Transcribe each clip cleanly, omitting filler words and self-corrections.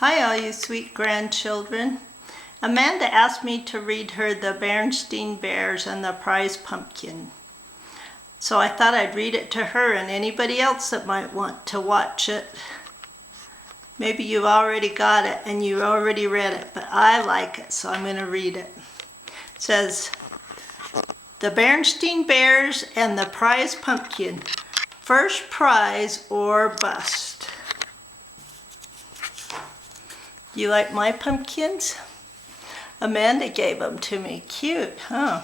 Hi, all you sweet grandchildren. Amanda asked me to read her The Berenstain Bears and the Prize Pumpkin. So I thought I'd read it to her and anybody else that might want to watch it. Maybe you already got it and you already read it, but I like it, so I'm going to read it. It says, The Berenstain Bears and the Prize Pumpkin. First prize or bust. You like my pumpkins? Amanda gave them to me. Cute, huh?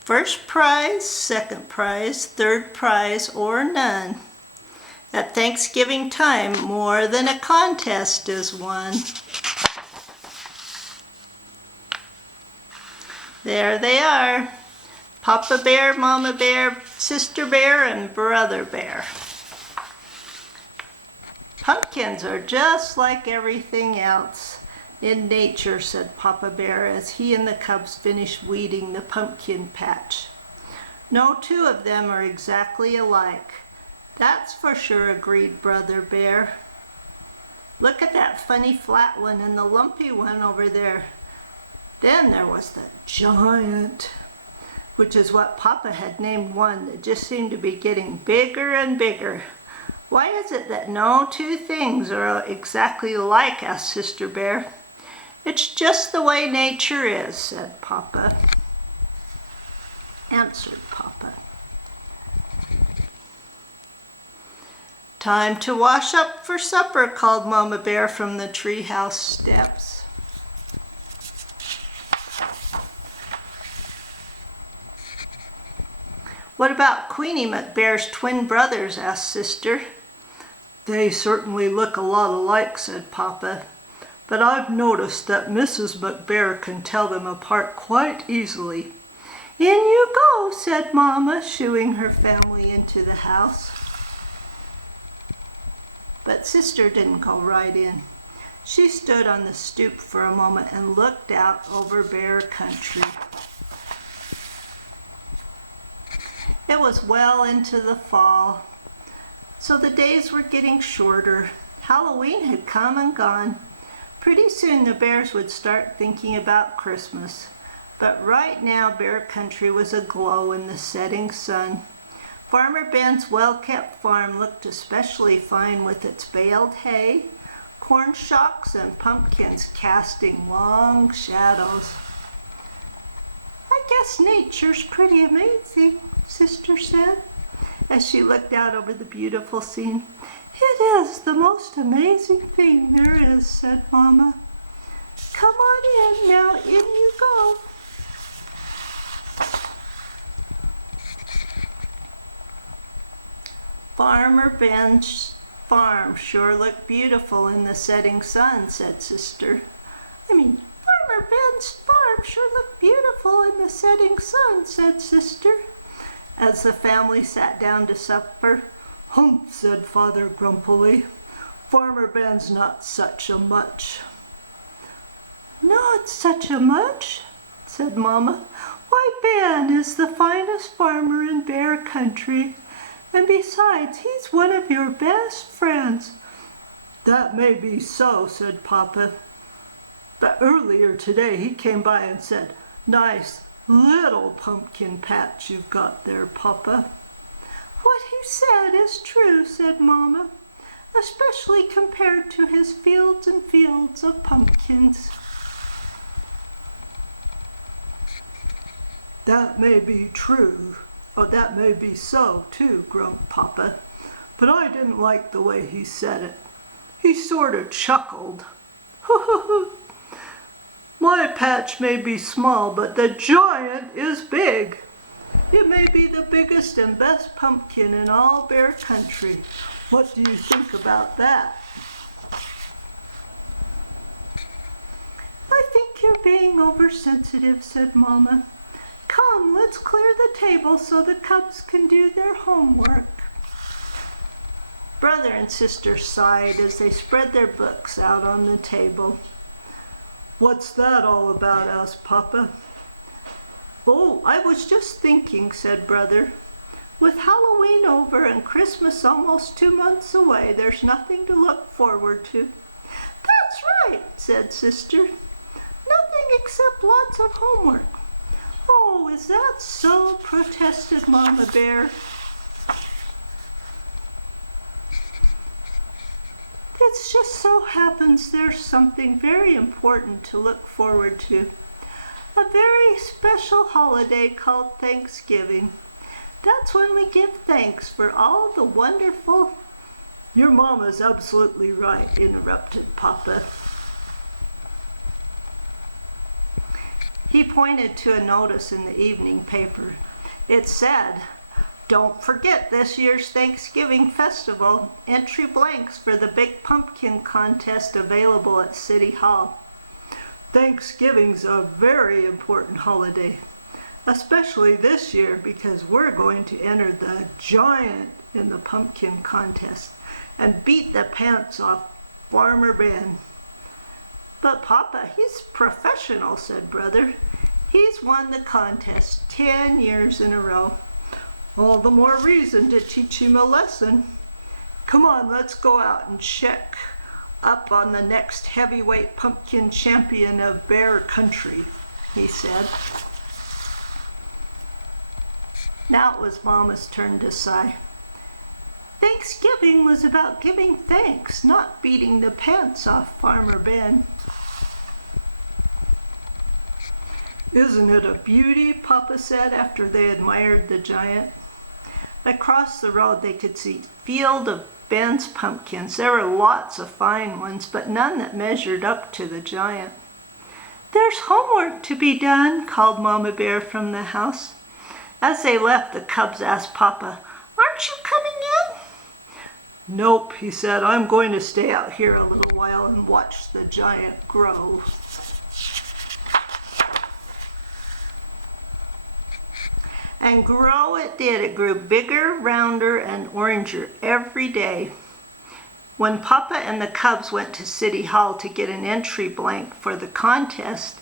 First prize, second prize, third prize, or none. At Thanksgiving time, more than a contest is won. There they are. Papa Bear, Mama Bear, Sister Bear, and Brother Bear. Pumpkins are just like everything else in nature, said Papa Bear as he and the cubs finished weeding the pumpkin patch. No two of them are exactly alike. That's for sure, agreed Brother Bear. Look at that funny flat one and the lumpy one over there. Then there was the giant, which is what Papa had named one that just seemed to be getting bigger and bigger. Why is it that no two things are exactly alike? Asked Sister Bear. It's just the way nature is, said Papa. Answered Papa. Time to wash up for supper, called Mama Bear from the treehouse steps. What about Queenie McBear's twin brothers? Asked Sister. They certainly look a lot alike, said Papa, but I've noticed that Mrs. McBear can tell them apart quite easily. In you go, said Mama, shooing her family into the house. But Sister didn't go right in. She stood on the stoop for a moment and looked out over Bear Country. It was well into the fall, so the days were getting shorter. Halloween had come and gone. Pretty soon the bears would start thinking about Christmas. But right now Bear Country was aglow in the setting sun. Farmer Ben's well-kept farm looked especially fine with its baled hay, corn shocks, and pumpkins casting long shadows. I guess nature's pretty amazing, Sister said, as she looked out over the beautiful scene. It is the most amazing thing there is, said Mama. Come on in now, in you go. Farmer Ben's farm sure looked beautiful in the setting sun, said Sister. Farmer Ben's farm sure looked beautiful in the setting sun, said Sister, as the family sat down to supper. Humph, said Father grumpily. Farmer Ben's not such a much. Not such a much, said Mama. Why, Ben is the finest farmer in Bear Country, and besides, he's one of your best friends. That may be so, said Papa. But earlier today he came by and said, Nice little pumpkin patch you've got there, Papa. What he said is true, said Mama, especially compared to his fields and fields of pumpkins. That may be true, or that may be so too, grumped Papa, but I didn't like the way he said it. He sort of chuckled. My patch may be small, but the giant is big. It may be the biggest and best pumpkin in all Bear Country. What do you think about that? I think you're being oversensitive, said Mama. Come, let's clear the table so the cubs can do their homework. Brother and Sister sighed as they spread their books out on the table. What's that all about? Asked Papa. Oh, I was just thinking, said Brother. With Halloween over and Christmas almost 2 months away, there's nothing to look forward to. That's right, said Sister. Nothing except lots of homework. Oh, is that so? Protested Mama Bear. It just so happens there's something very important to look forward to. A very special holiday called Thanksgiving. That's when we give thanks for all the wonderful... Your mama's absolutely right, interrupted Papa. He pointed to a notice in the evening paper. It said, "Don't forget this year's Thanksgiving festival. Entry blanks for the Big Pumpkin contest available at City Hall." Thanksgiving's a very important holiday, especially this year because we're going to enter the giant in the pumpkin contest and beat the pants off Farmer Ben. But Papa, he's professional, said Brother. He's won the contest 10 years in a row. All the more reason to teach him a lesson. Come on, let's go out and check up on the next heavyweight pumpkin champion of Bear Country, he said. Now it was Mama's turn to sigh. Thanksgiving was about giving thanks, not beating the pants off Farmer Ben. Isn't it a beauty? Papa said after they admired the giant. Across the road they could see a field of Ben's pumpkins. There were lots of fine ones, but none that measured up to the giant. There's homework to be done, called Mama Bear from the house. As they left, the cubs asked Papa, Aren't you coming in? Nope, he said. I'm going to stay out here a little while and watch the giant grow. And grow it did. It grew bigger, rounder, and oranger every day. When Papa and the cubs went to City Hall to get an entry blank for the contest,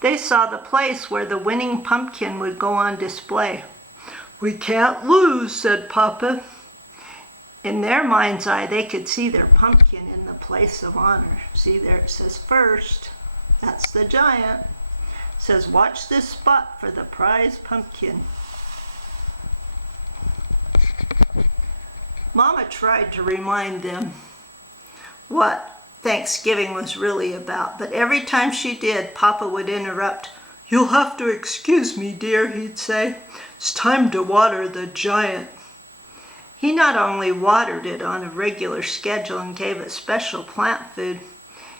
they saw the place where the winning pumpkin would go on display. We can't lose, said Papa. In their mind's eye, they could see their pumpkin in the place of honor. See there it says first. That's the giant. It says watch this spot for the prize pumpkin. Mama tried to remind them what Thanksgiving was really about, but every time she did, Papa would interrupt. You'll have to excuse me, dear, he'd say. It's time to water the giant. He not only watered it on a regular schedule and gave it special plant food,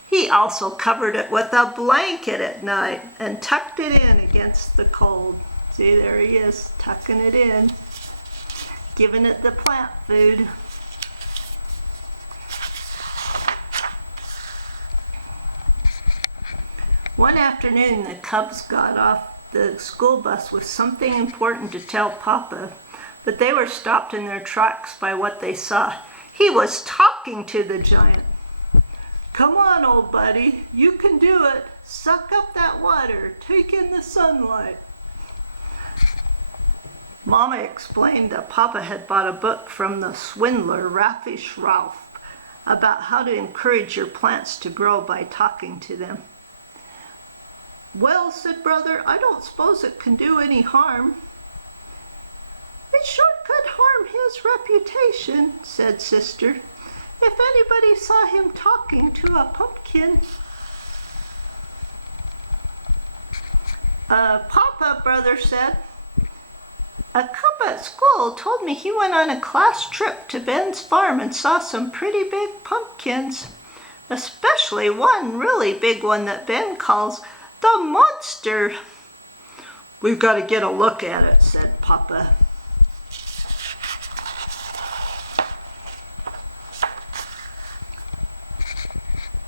he also covered it with a blanket at night and tucked it in against the cold. See, there he is, tucking it in, giving it the plant food. One afternoon, the cubs got off the school bus with something important to tell Papa, but they were stopped in their tracks by what they saw. He was talking to the giant. Come on, old buddy, you can do it. Suck up that water, take in the sunlight. Mama explained that Papa had bought a book from the swindler, Raffish Ralph, about how to encourage your plants to grow by talking to them. Well, said Brother, I don't suppose it can do any harm. It sure could harm his reputation, said Sister, if anybody saw him talking to a pumpkin. Papa, Brother said, a cub at school told me he went on a class trip to Ben's farm and saw some pretty big pumpkins, especially one really big one that Ben calls the monster. We've got to get a look at it, said Papa.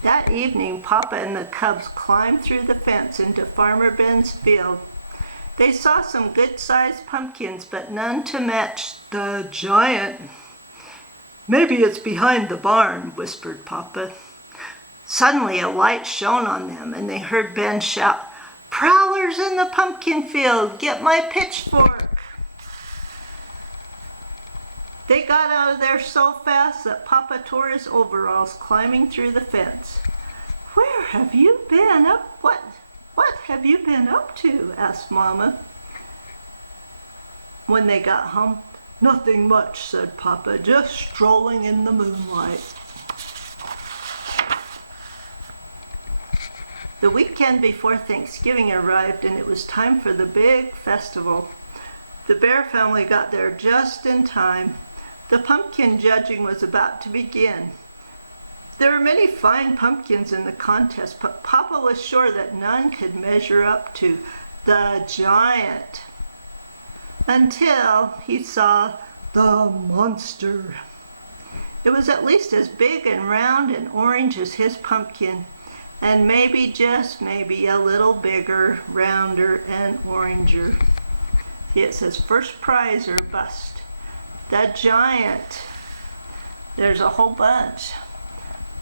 That evening, Papa and the cubs climbed through the fence into Farmer Ben's field. They saw some good-sized pumpkins, but none to match the giant. Maybe it's behind the barn, whispered Papa. Suddenly a light shone on them, and they heard Ben shout, Prowlers in the pumpkin field, get my pitchfork. They got out of there so fast that Papa tore his overalls climbing through the fence. "Where have you been up? What have you been up to?" asked Mama when they got home. "Nothing much," said Papa, "just strolling in the moonlight." The weekend before Thanksgiving arrived, and it was time for the big festival. The Bear family got there just in time. The pumpkin judging was about to begin. There were many fine pumpkins in the contest, but Papa was sure that none could measure up to the giant until he saw the monster. It was at least as big and round and orange as his pumpkin, and maybe, just maybe, a little bigger, rounder, and oranger. See, it says first prize or bust. The giant. There's a whole bunch.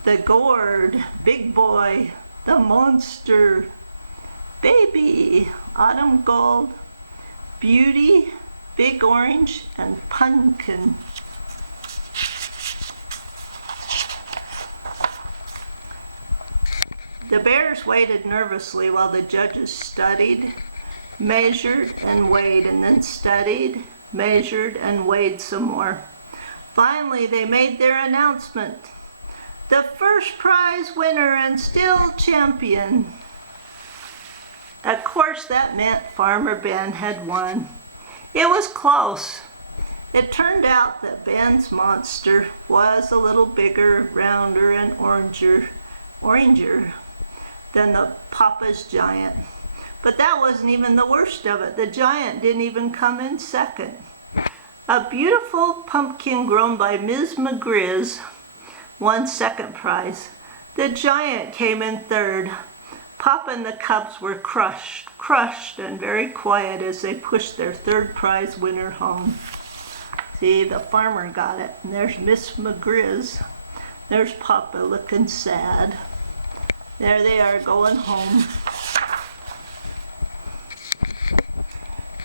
The gourd, big boy. The monster, baby. Autumn gold, beauty, big orange, and pumpkin. The bears waited nervously while the judges studied, measured, and weighed, and then studied, measured, and weighed some more. Finally, they made their announcement. The first prize winner and still champion. Of course, that meant Farmer Ben had won. It was close. It turned out that Ben's monster was a little bigger, rounder, and oranger than the Papa's giant. But that wasn't even the worst of it. The giant didn't even come in second. A beautiful pumpkin grown by Ms. McGriz won second prize. The giant came in third. Papa and the cubs were crushed and very quiet as they pushed their third prize winner home. See, the farmer got it. And there's Miss McGriz. There's Papa looking sad. There they are going home.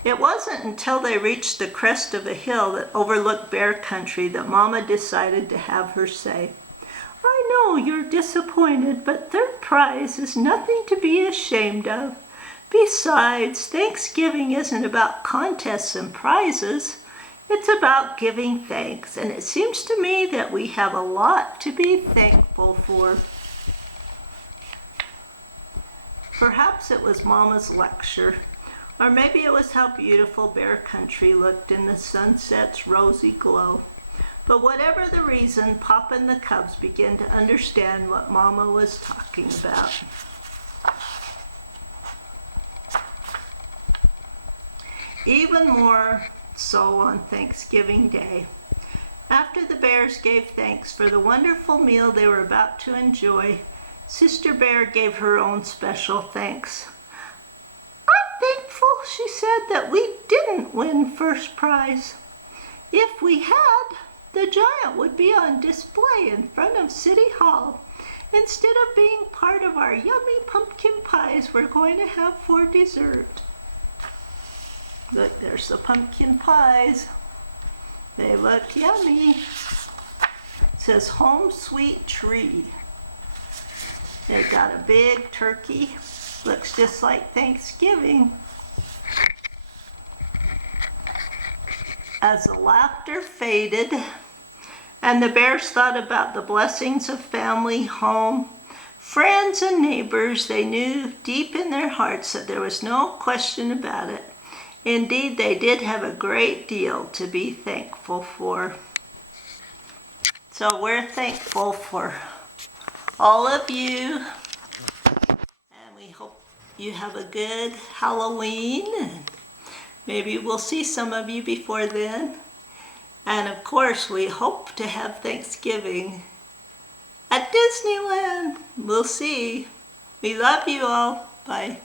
It wasn't until they reached the crest of a hill that overlooked bear country that Mama decided to have her say. "I know you're disappointed, but third prize is nothing to be ashamed of. Besides, Thanksgiving isn't about contests and prizes. It's about giving thanks, and it seems to me that we have a lot to be thankful for." Perhaps it was Mama's lecture, or maybe it was how beautiful bear country looked in the sunset's rosy glow. But whatever the reason, Papa and the cubs began to understand what Mama was talking about. Even more so on Thanksgiving Day. After the bears gave thanks for the wonderful meal they were about to enjoy, Sister Bear gave her own special thanks. "I'm thankful," she said, "that we didn't win first prize. If we had, the giant would be on display in front of City Hall instead of being part of our yummy pumpkin pies we're going to have for dessert." Look, there's the pumpkin pies. They look yummy. It says Home Sweet Tree. They got a big turkey. Looks just like Thanksgiving. As the laughter faded and the bears thought about the blessings of family, home, friends, and neighbors, they knew deep in their hearts that there was no question about it. Indeed, they did have a great deal to be thankful for. So we're thankful for all of you, and we hope you have a good Halloween, and maybe we'll see some of you before then. And of course, we hope to have Thanksgiving at Disneyland. We'll see. We love you all. Bye.